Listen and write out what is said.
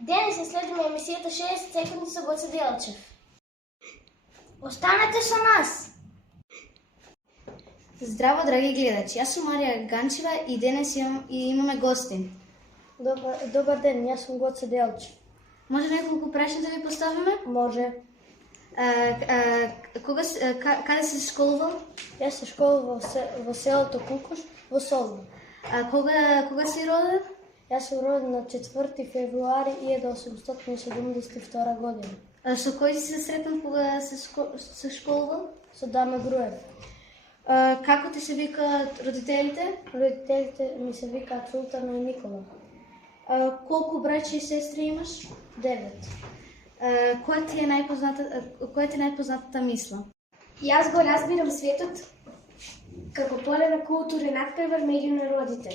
Денес ја следиме емисијата 60 секунди со Гоце Делчев. Останете со нас! Здраво, драги гледачи, јас сум Марија Ганчева и денес имаме гости. Добар ден, јас сум Гоце Делчев. Може неколку прашања да ви поставиме? Може. Каде се школувал? Јас се школувал во селото Кукуш, во Солун. Кога си роден? Јас сум роден на 4 февруари 1872 година. Со кој си се сретнал кога се школувал? Со Даме Груев. Како ти се викаат родителите? Родителите ми се викаат Султана и Никола. Колку браќа и сестри имаш? 9. Која ти е најпознатата мисла? Јас го разбирам светот како поле на култура и надпревар меѓу народите.